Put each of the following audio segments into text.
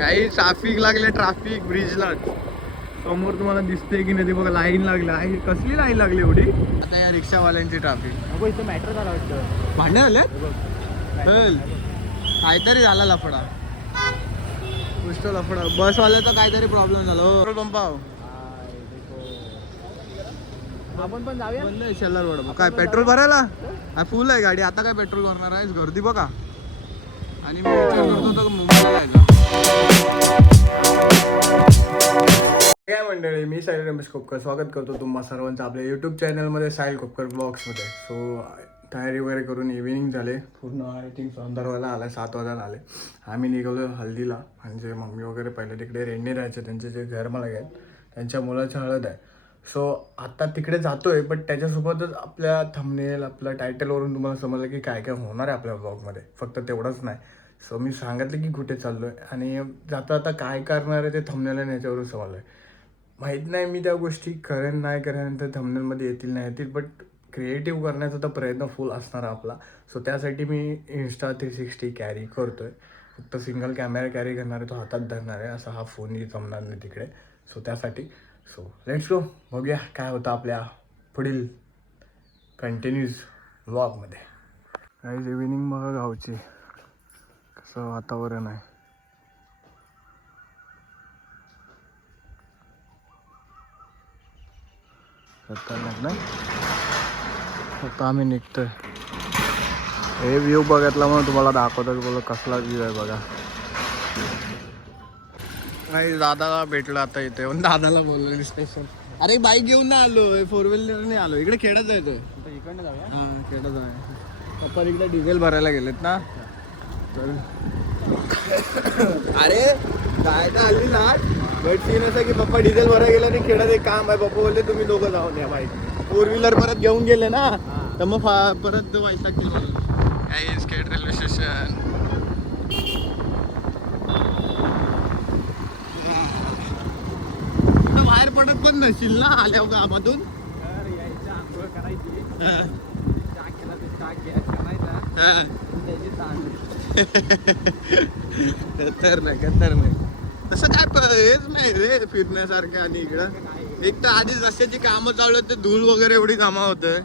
काही ट्राफिक लागले, ट्राफिक ब्रिजला समोर तुम्हाला दिसते की नाही ते बघा, लाईन लागली आहे. कसली लाईन लागली एवढी? आता या रिक्षावाल्यांची ट्राफिक. इथं मॅटर झाला वाटतं, भांडण आले काहीतरी झाला लफडा, पुष्ट लफडा. बसवाल्याचा काहीतरी प्रॉब्लेम झाला. पेट्रोल पंप आपण पण जाऊया. बंद आहे शेल्लर रोड. काय पेट्रोल भरायला फुल आहे गाडी. आता काय पेट्रोल भरणार आहे? गर्दी बघा. आणि मी विचार करतो तर मुंबईला जायचा. काय मंडळी, मी साहिल रमेश खोपकर स्वागत करतो तुम्हा सर्वांचं आपल्या यूट्यूब चॅनलमध्ये, साहिल खोपकर ब्लॉग्समध्ये. सो तयारी वगैरे करून इव्हिनिंग झाले पूर्ण. आय थिंक अंधारवायला आला, 7 वाजायला आले. आम्ही निघालो हल्दीला. म्हणजे मम्मी वगैरे पहिले तिकडे रेंडी राहायचे, त्यांचे जे घर मला आहेत त्यांच्या मुलाची हळद आहे. सो आत्ता तिकडे जातोय. बट त्याच्यासोबतच आपल्या थंबनेल, आपल्या टायटलवरून तुम्हाला समजलं की काय काय होणार आहे आपल्या ब्लॉगमध्ये. फक्त तेवढंच नाही. सो मी सांगितलं की कुठे चाललो आहे आणि जाता आता काय करणार आहे ते थंबनेल आणि याच्यावरून समजलं आहे. माहीत नाही मी त्या गोष्टी करेन नाही करेन तर थंबनेलमध्ये येतील नाही येतील, बट क्रिएटिव्ह करण्याचा तर प्रयत्न फुल असणार आपला. सो त्यासाठी मी इंस्टा 360 कॅरी करतो आहे. फक्त सिंगल कॅमेरा कॅरी करणार आहे, तो हातात धरणार आहे. असा हा फोनही जमणार नाही तिकडे. सो त्यासाठी सो लेट्स गो. बघूया काय होतं आपल्या पुढील कंटिन्यूज व्लॉगमध्ये. काहीच इव्हिनिंग बघा गावची, कसं वातावरण आहे. खतरनाक नाही. आता आम्ही निघतोय. हे व्ह्यू बघितला म्हणून तुम्हाला दाखवतात. बोला कसला व्ह्यू आहे बघा. काही दादाला भेटलं आता इथे. दादाला बोललो स्टेशन. अरे बाईक घेऊन नाही आलो, 4 व्हीलरने आलो. इकडे खेळत जायचं. इकडनं जाऊया. हां खेळत जाय. पप्पा इकडे डिझेल भरायला गेलेत ना. तर अरे काय तर आली लाट. बट सीन असं की पप्पा डिझेल भरायला गेला आणि खेळत एक काम आहे. पप्पा बोलले तुम्ही दोघं जाऊन द्या बाईक. 4 व्हीलर परत घेऊन गेले ना तर मग परत वैताग केला. काय स्केट रेल्वे स्टेशन. बाहेर पडत पण नशील ना आल्या गावातून. यायचं, आंघोळ करायची, चहा केला तर चहा गॅस करायचा, त्याची ताण. खतरनाक. तसं काय हेच नाही रे फिरण्यासारखं. आणि इकडं एक तर आधीच रस्त्याची कामं चालू आहेत, ते धूळ वगैरे एवढी जमा होतं.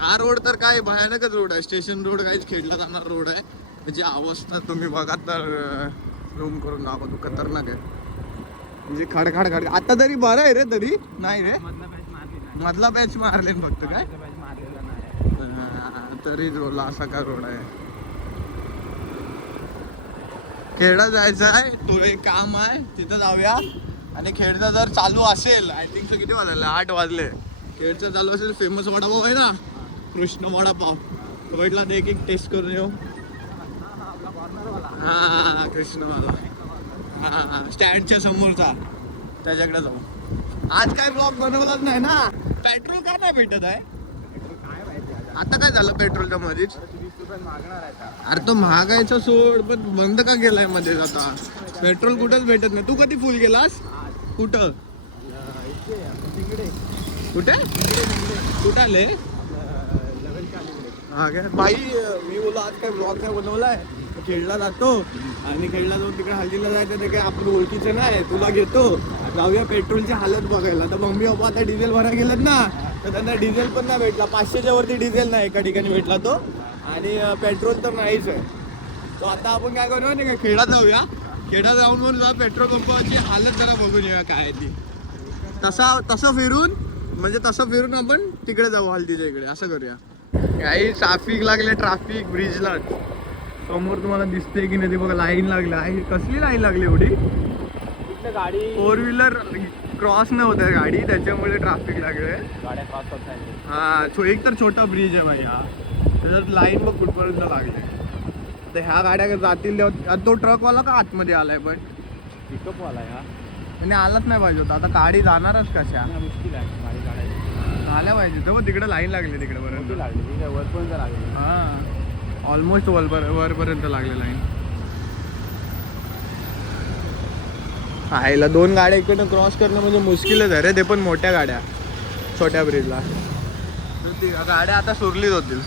हा रोड तर काय भयानकच रोड आहे. स्टेशन रोड काहीच खेळला जाणार रोड आहे. त्याची अवस्था तुम्ही बघा तर रूम करून दाखवतो. खतरनाक आहे म्हणजे खडखड खड. आता तरी बरं आहे रे. तरी नाही रे, मधला पॅच मारले फक्त. काय तरी रोडला असा का रोड आहे. खेळा जायचं आहे, तो एक काम आहे तिथं जाऊया. आणि खेळचा जर चालू असेल, आय थिंक किती वाजले, 8 वाजले. खेळचं चालू असेल, फेमस वडापाव आहे ना, कृष्ण वडापाव, तो भेटला तर एक टेस्ट करून येऊ. हां कृष्णवाला, हां स्टँडच्या समोरचा, त्याच्याकडे जाऊ. आज काय ब्लॉग बनवलाच नाही ना. पेट्रोल का नाही भेटत आहे आता? काय झालं पेट्रोलच्या मध्येच? 20 रुपये मागणार आहे. अरे तो महागायचा सोड, पण बंद का केलाय मध्ये आता? पेट्रोल कुठंच भेटत नाही. तू कधी फुल केलास? कुठं? कुठे कुठं आले? हा काय बाई, मी बोललो आज काय ब्लॉग काय बनवलाय. खेळला जातो आणि खेळला जाऊन तिकडे हल्दीला जायचं. ते काय आपण ओळखीचं नाही, तुला घेतो जाऊया पेट्रोलची हालत बघायला. तर मम्मी पप्पा आता डिझेल भरायला गेलेत ना, तर त्यांना डिझेल पण नाही भेटला. 500च्या वरती डिझेल नाही एका ठिकाणी भेटला तो, आणि पेट्रोल तर नाहीच आहे. तो आता आपण काय करूया नाही का, खेळात जाऊया. खेळात जाऊन म्हणून जा पेट्रोल पंपाची हालत जरा बघून येऊया काय आहे ती. तसं फिरून म्हणजे तसं फिरून आपण तिकडे जाऊ हल्दीच्या इकडे. असं करूया. काही ट्राफिक लागले, ट्राफिक ब्रिजला समोर तुम्हाला दिसते की नाही ते बघा, लाईन लागली आहे. कसली लाईन लागली एवढी? गाडी 4 व्हीलर क्रॉस न होत आहे गाडी, त्याच्यामुळे ट्राफिक लागले. गाड्या क्रॉस होत नाही. हा एक तर छोटा ब्रिज आहे भाई हा, त्याच्यात लाईन बघ कुठपर्यंत लागले. तर ह्या गाड्या जातील तेव्हा. तो ट्रकवाला का आतमध्ये आलाय? पण पिकअपवाला आहे हा, त्याने आलाच नाही पाहिजे होता. आता गाडी जाणारच कशा? मुश्किल आहे गाडी काढायची. आल्या पाहिजे तेव्हा. तिकडे लाईन लागली तिकडे पर्यंत लागली, वरपर्यंत लागली. हां ऑलमोस्ट वरपर्यंत लागले लाईन. आईला 2 गाड्या इकडनं क्रॉस करणं म्हणजे मुश्किलच आहे रे. ते पण मोठ्या गाड्या, छोट्या ब्रिजला. गाड्या आता सुरलीच होतील.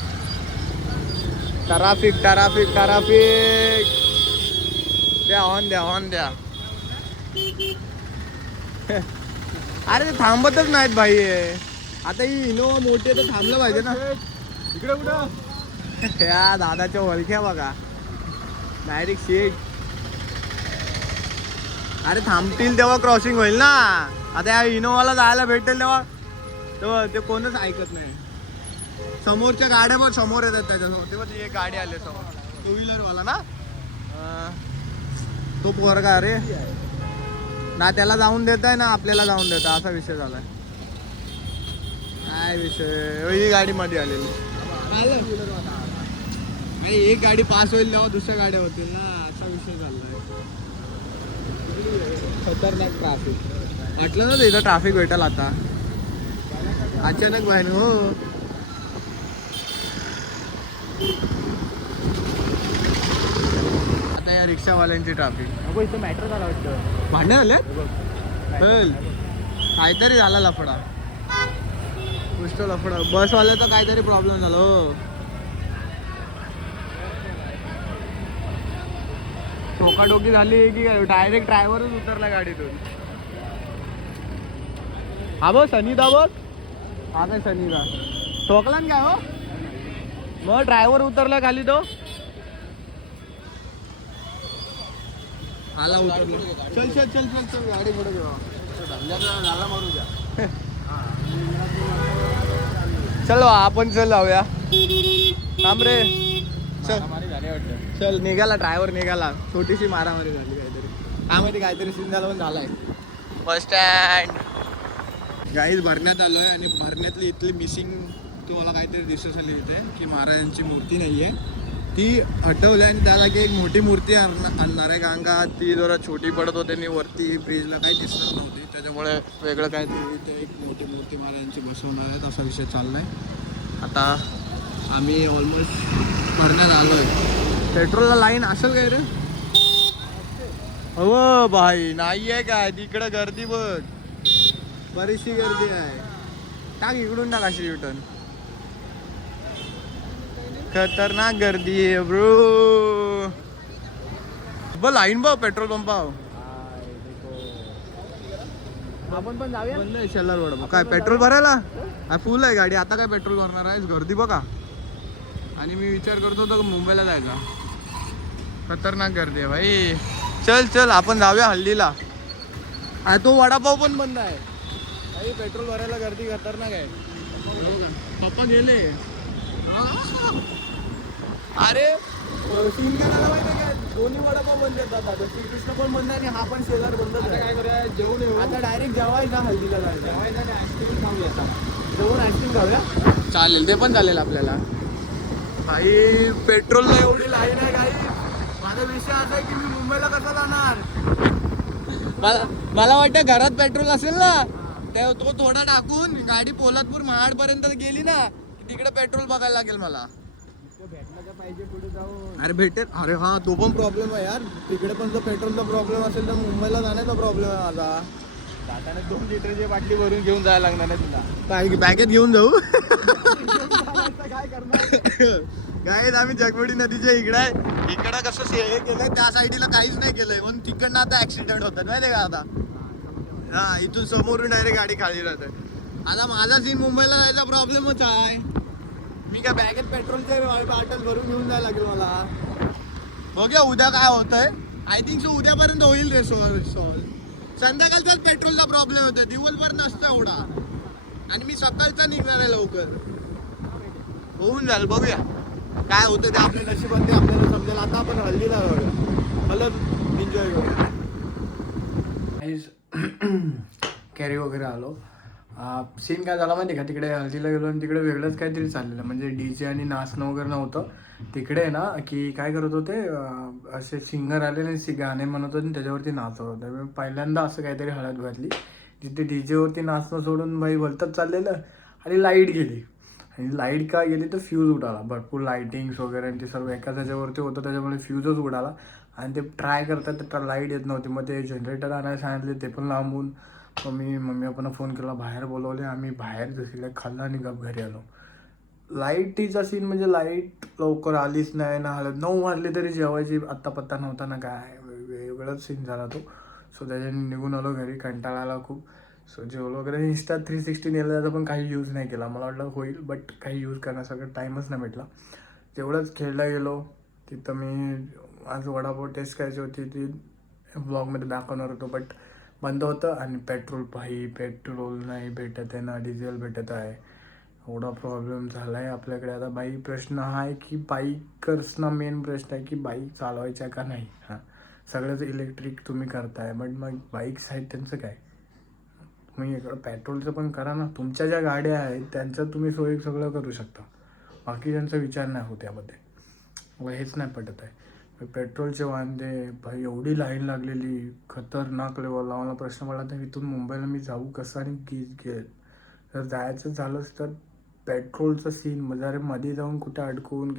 Traffic traffic traffic. द्या ऑन द्या अरे ते थांबतच नाहीत भाई. आता ही इनोवा मोठी तर थांबलं पाहिजे ना. इकडे कुठं या दादाच्या वळख्या बघा डायरेक्ट शेट. अरे थांबतील तेव्हा क्रॉसिंग होईल ना. आता या इनोवाला जायला भेटेल तेव्हा ते कोणच ऐकत नाही. समोरच्या गाड्या पण समोर येतात त्याच्यासमोर. तेव्हा ती एक गाडी आली समोर 2 व्हीलर वाला ना. तो पोरगा अरे ना त्याला जाऊन देत आहे ना आपल्याला जाऊन देत असा विषय झालाय. काय विषय ही गाडी मध्ये आलेली. आणि एक गाडी पास होईल तेव्हा दुसऱ्या गाड्या होतील ना असा विषय झालाय. खतरनाक ट्रॅफिक. म्हटलं ना इथं ट्रॅफिक भेटेल आता अचानक बाहेर. हो आता या रिक्षावाल्यांची ट्रॅफिक. अगो इथं मॅटर झाला वाटतं. भांडण आले काहीतरी झाला लफडा. पुष्ट लफडा बसवाल्याचा काहीतरी प्रॉब्लेम झाला. हो टोकाटोकी झाली की डायरेक्ट ड्रायव्हरच उतरला गाडीतून. हा बघ सनीदा बघ. हा काय सनीदा ठोकला ना काय हो. मग ड्रायव्हर उतरला खाली तो. आला उतरलो. चल चल चल चल चल गाडी पुढे झाला मारू द्या. चल आपण चल जाऊया. थांब रे चल चल. निघाला ड्रायव्हर निघाला. छोटीशी मारामारी झाली काहीतरी. त्यामध्ये काहीतरी सीन झाला पण झालाय. बस स्टँड गाईज भरण्यात आलोय आणि भरण्यातली इथली मिसिंग तुम्हाला काहीतरी दिसत आली इथे की महाराजांची मूर्ती नाहीये. ती हटवली आणि त्या जागी एक मोठी मूर्ती आणणार आहे. कारण का ती जरा छोटी पडत होते आणि वरती ब्रिजला काही दिसत नव्हती. त्याच्यामुळे वेगळं काहीतरी इथे एक मोठी मूर्ती महाराजांची बसवणार आहेत असा विषय चाललाय. आता आम्ही ऑलमोस्ट भरण्यात आलोय. पेट्रोलला लाईन असेल काय रे. हो भाई नाही आहे काय तिकडं गर्दी बघ. बरीचशी गर्दी आहे. टाक इकडून टाक अशी रिटर्न. खतरनाक गर्दी आहे ब्रो. बघ लाईन बघ पेट्रोल पंपाव. आपण पण जाऊया. बोललोय शेलार वडा काय पेट्रोल भरायला फुल आहे गाडी. आता काय पेट्रोल भरणार आहेस. गर्दी बघा. आणि मी विचार करतो होतो मुंबईला जायचा. खतरनाक गर्दी आहे भाई. चल चल आपण जाऊया हल्दीला. तो वडापाव पण बंद आहे भाई. पेट्रोल भरायला गर्दी खतरनाक आहे. पप्पा गेले. अरे सीन काय झाला माहिती काय. दोन्ही वडापाव बंद येतात. आता श्रीकृष्ण पण बंद आहे आणि हा पण शेजार बंद. काय करूया जेवण येऊ. आता डायरेक्ट जेवायला हल्दीला जायचं. जेवायला आणि आईस्क्रीम खाऊया. जेवण आईस्क्रीम खाऊया. चालेल ते पण चालेल आपल्याला. भाई पेट्रोलला एवढी लाईन आहे काही. माझा विषय असा आहे की मी मुंबईला कसं जाणार. मला वाटतं घरात पेट्रोल असेल ना तो थोडा टाकून गाडी पोलादपूर महाडपर्यंत गेली ना तिकडे पेट्रोल बघायला लागेल मला. भेटलं पाहिजे पुढे जाऊन. अरे भेटेल. अरे हा तो पण प्रॉब्लेम आहे यार. तिकडे पण जर पेट्रोलचा प्रॉब्लेम असेल तर मुंबईला जाण्याचा प्रॉब्लेम आहे माझा. जाताना 2 लिटरची बाटली भरून घेऊन जायला लागणार आहे तुला. काय बॅगेत घेऊन जाऊ. काय करणार. काय आम्ही जगबुडी नदीच्या इकडे आहे. इकडं कसं हे केलंय त्या साईडला काहीच नाही केलंय म्हणून तिकडनं आता ऍक्सिडेंट होतात माहिती का. आता हा इथून समोरून डायरेक्ट गाडी खाली राहते. आता माझा सीन मुंबईला जायचा प्रॉब्लेमच आहे. मी काय बॅगेत पेट्रोलचे बाटल भरून घेऊन जायला लागेल मला. बघूया उद्या काय होतंय. आय थिंक सो उद्यापर्यंत होईल रे सॉल्व. संध्याकाळचाच पेट्रोलचा प्रॉब्लेम होतोय. दिवसभर नसतं एवढा. आणि मी सकाळचा निघणार आहे लवकर. होऊन जाईल बघूया काय होतं ते. आपल्या नशिबात ते आपल्याला समजेल. आता आपण हल्दीला जाऊया. मला एन्जॉय करूया. कॅरी वगैरे आलो. सीन काय झाला माहिती का. तिकडे हल्दीला गेलो आणि तिकडे वेगळंच काहीतरी चाललेलं. म्हणजे DJ आणि नाचणं वगैरे नव्हतं तिकडे ना. की काय करत होते असे सिंगर आले आणि गाणे म्हणत होते आणि त्याच्यावरती नाचत होते. मी पहिल्यांदा असं काहीतरी हळद घातली जिथे DJ वरती नाचणं सोडून बाई भलतंच चाललेलं. आणि लाईट गेली. आणि लाईट का गेली तर फ्यूज उडाला. भरपूर लाईटिंग्स वगैरे आणि ते सर्व एका त्याच्यावरती होतं त्याच्यामुळे फ्यूजच उडाला. आणि ते ट्राय करतात तर लाईट येत नव्हती. मग ते जनरेटर आणायला सांगितले ते पण लांबून. मग मी मम्मी पप्पांना फोन केला. बाहेर बोलवले. आम्ही बाहेर जसं खाल्लं आणि गप घरी आलो. लाईटीचा सीन म्हणजे लाईट लवकर आलीच नाही ना. 9 वाजले तरी जेवायची आत्ता पत्ता नव्हता ना काय. वेगळाच सीन झाला तो. सो त्याच्याने निघून आलो घरी, कंटाळा आला खूप. सो जेवलो वगैरे. इंस्टा 360 नेलं त्याचा पण काही यूज नाही केला. मला वाटलं होईल बट काही यूज करण्यासारखं टाईमच नाही भेटला. तेवढंच खेळला गेलो. तिथं मी आज वडापाव टेस्ट करायची होती, ती ब्लॉगमध्ये दाखवणार होतो बट बंद होतं. आणि पेट्रोल नाही भेटत आहे ना डिझेल भेटत आहे. एवढा प्रॉब्लेम झाला आहे आपल्याकडे आता. प्रश्न हा आहे की बाईकर्सना मेन प्रश्न आहे की बाईक चालवायच्या का नाही. हां, सगळंच इलेक्ट्रिक तुम्ही करताय बट मग बाईक्स आहेत त्यांचं काय. तुम्ही इकडं पेट्रोलचं पण करा ना. तुमच्या ज्या गाड्या आहेत त्यांचं तुम्ही सोयी सगळं करू शकता, बाकी त्यांचा विचार नाही होत यामध्ये. मला हेच नाही पटत आहे. पेट्रोलचे वांदे भाई, एवढी लाईन लागलेली खतरनाक लेवलला. मला प्रश्न पडला तर इथून मुंबईला मी जाऊ कसं आणि जर जायचं झालंच तर पेट्रोलचं सीन म्हणजे मध्ये जाऊन कुठे अडकवून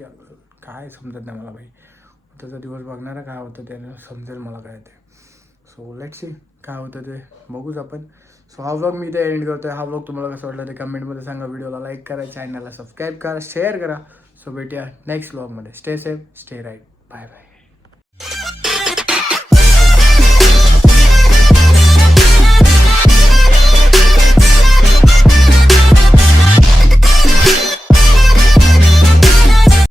काय समजत नाही मला भाई. त्याचा दिवस बघणारा काय होतं त्याने समजेल मला काय ते. सो लेट्स सी काय होतं ते बघूच आपण. सो हा व्लॉग मी ते एंड करतो आहे. हा व्लॉग तुम्हाला कसं वाटलं ते कमेंटमध्ये सांगा. व्हिडिओला लाईक करा, चॅनलला सबस्क्राईब करा, शेअर करा. सो भेटूया नेक्स्ट व्लॉगमध्ये. Stay safe, stay right, bye bye.